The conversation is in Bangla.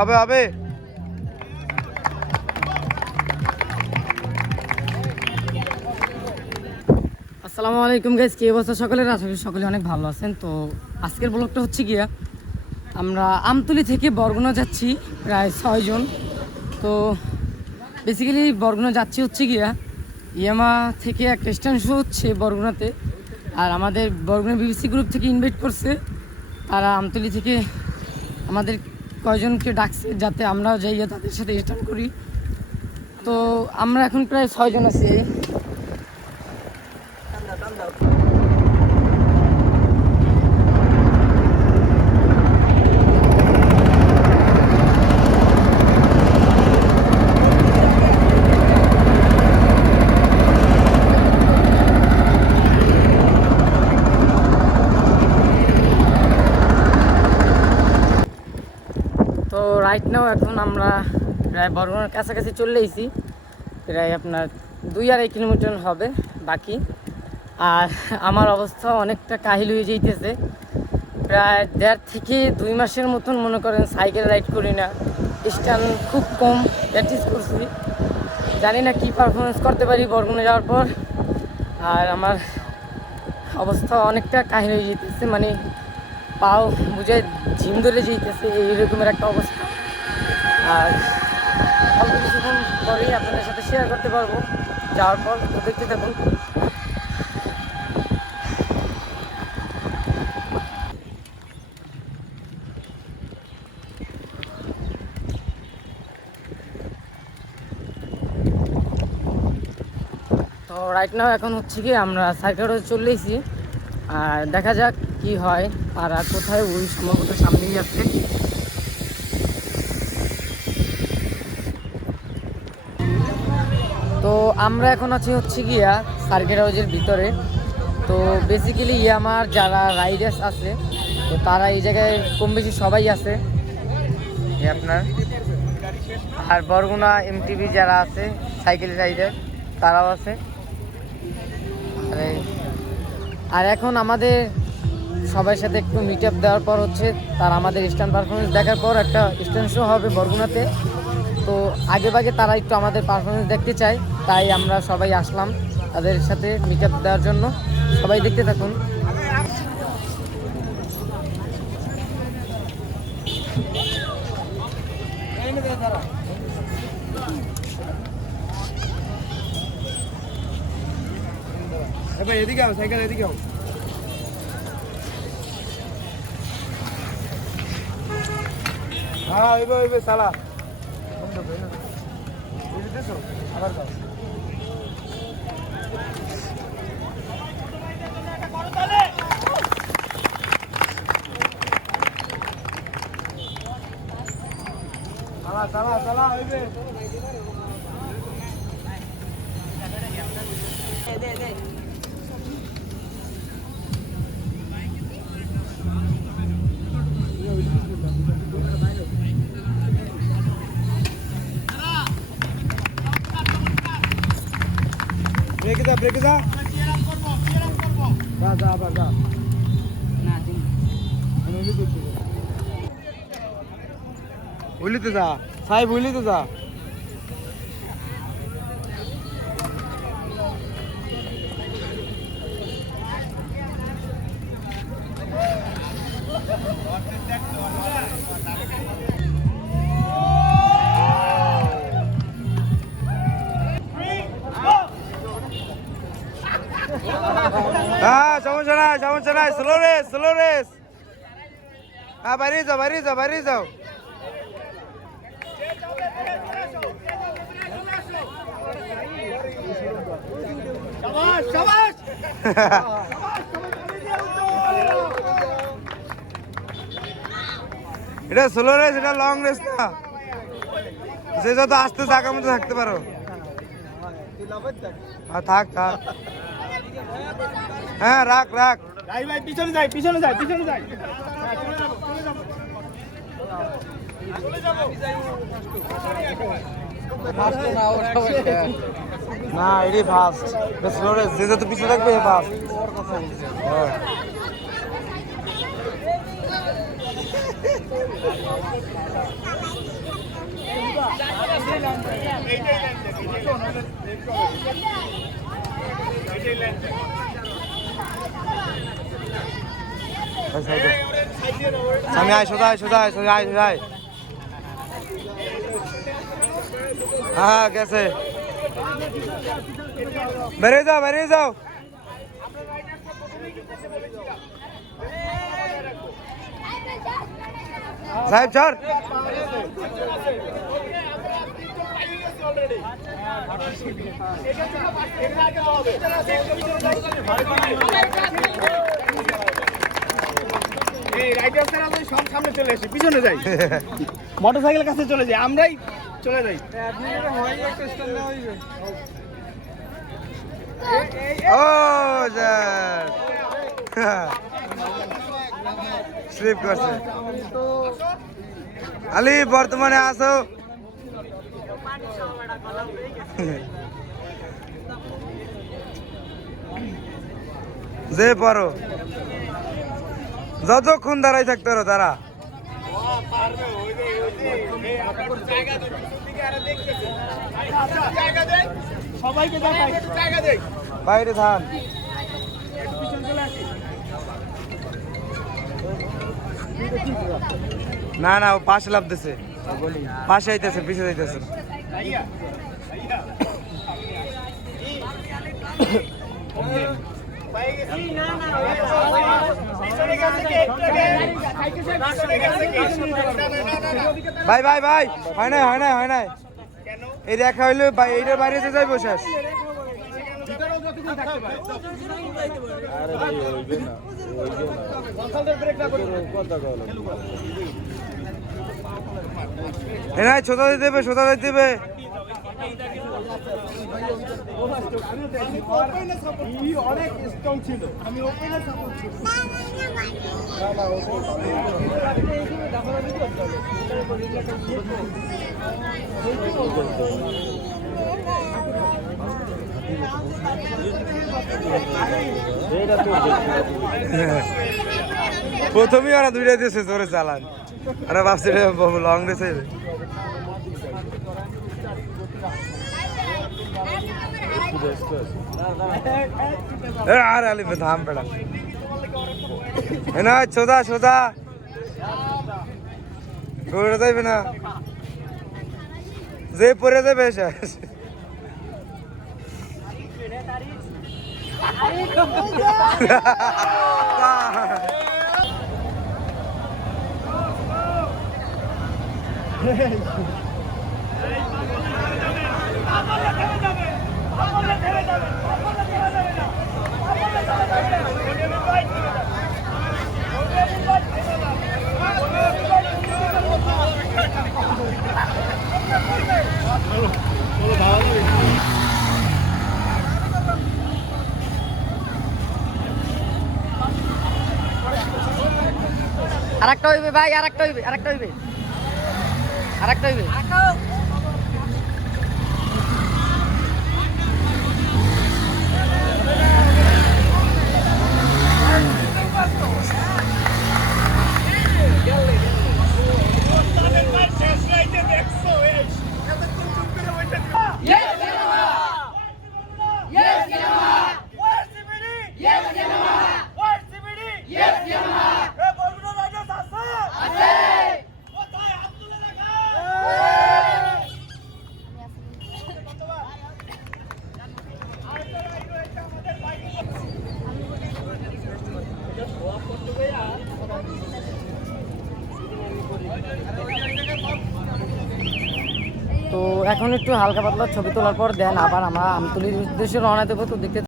হবে হবে। আসসালামু আলাইকুম গাইস, কি অবস্থা সকলের? আশা করি সকলে অনেক ভালো আছেন। তো আজকের ব্লগটা হচ্ছে গিয়া আমরা আমতলী থেকে বরগুনা যাচ্ছি প্রায় 6 জন। তো বেসিক্যালি বরগুনা যাচ্ছি হচ্ছে গিয়া ইয়ামা থেকে একটা স্ট্যান্ড শো হচ্ছে বরগুনাতে, আর আমাদের বরগুনা বিবিসি গ্রুপ থেকে ইনভাইট করছে। তারা আমতলী থেকে আমাদের কয়জনকে ডাকছে যাতে আমরাও যাইয়া তাদের সাথে স্ট্যান্ড করি। তো আমরা এখন প্রায় 6 জন আছি। তো রাইট নাও এখন আমরা প্রায় বরগুনার কাছাকাছি চলে এসেছি। প্রায় আপনার 2-2.5 কিলোমিটার হবে বাকি। আর আমার অবস্থা অনেকটা কাহিল হয়ে যাইতেছে। প্রায় 1.5 থেকে 2 মাসের মতন মনে করেন সাইকেল রাইড করি না, স্ট্যান্ড খুব কম প্র্যাকটিস করছি। জানি না কী পারফরমেন্স করতে পারি বরগুনা যাওয়ার পর। আর আমার অবস্থা অনেকটা কাহিল হয়ে যেতেছে, মানে পাও বুঝে ঝিম ধরে যেতেছে, এইরকমের একটা অবস্থা। আর অল্প কিছুক্ষণ পরেই আপনাদের সাথে শেয়ার করতে পারবো যাওয়ার পর। তো দেখতে থাকুন। তো রাইট নাও এখন হচ্ছে কি আমরা সাইকেলে চলে এসেছি। আর দেখা যাক কি হয়, আর কোথায় ওই সম্ভবত সামনেই আছে। তো আমরা এখন আছি হচ্ছে গিয়া সার্কিট হাউসের ভিতরে। তো বেসিক্যালি আমার যারা রাইডার্স আছে তো তারা এই জায়গায় কম বেশি সবাই আছে আপনার। আর বরগুনা এমটিভি যারা আছে সাইকেল রাইডার তারাও আছে। আর এখন আমাদের সবার সাথে একটু মিট আপ দেওয়ার পর হচ্ছে তার আমাদের স্ট্যান্ড পারফরমেন্স দেখার পর একটা স্ট্যান্ড শো হবে বরগুনাতে। তো আগে ভাগে তারা একটু আমাদের পারফরমেন্স দেখতে চায়, তাই আমরা সবাই আসলাম তাদের সাথে মিট আপ দেওয়ার জন্য। সবাই দেখতে থাকুন। এদিকে আও, সাইকেল এদিকে আও। হ্যাঁ ওইবে সালা আবার যাও। চালা ওইবে। ব্রেকে যা আবার যা বুঝলি তো যা সাহেব, বুঝলি তো যা। হ্যাঁ সমস্যা নাই স্লো রেস। হ্যাঁ বাইরে যাও। এটা স্লো রেস, এটা লং রেস না। যে যত আস্তে থাকার মতো থাকতে পারো। থাক হ্যাঁ রাখ পিছনে যাই না, এটাই ফার্স্ট। স্লো রেস, যে যত পিছনে থাকবে ফার্স্ট। হ্যাঁ সামি আয় সোজা আয় সোজা আয় সোজা আয় সোজা আয় হ্যাঁ গেছে বেরিয়ে যাও বেরিয়ে যাও সাহেব চল সামনে চলে এসে পিছনে যাই মোটরসাইকেলের কাছে চলে যাই আমরাই চলে যাই ও স্লিপ করছে আলি বর্তমানে আসো যে পারো যতক্ষণ দাঁড়াই থাকতে পারো তারা সবাইকে জায়গা দেয় বাইরে থান না না ও পাশে লাভ দিছে পাশে আইতেছে পিছে যাইতেছে ভাই ভাই ভাই হয় নাই হয় নাই হয় নাই এই দেখা হইলে এইটার বাইরে যে যাইবো শেষ এনাই ছোটা দিতে হবে ছোটা দিতে হবে অনেক স্ট্রং ছিল আমি ওপেনে সাপোর্ট ছিল প্রথমেই ওরা দুইটা দিয়েছে জোরে চালান ওরা ভাবছে লং রেস হইবে আর আলি থাম পেড়া না সোজা সোজা ঘুরে যাইবে না যে পরে যাবে শেষ আরেকটা হইবে ভাই আরেকটা হইবে আরেকটা হইবে আরেকটা হইবে তো এখন একটু হালকা পাতলা ছবি তোলার পর দেন আবার আমরা আমতলির উদ্দেশ্যে রওনা দেবো তো দেখতে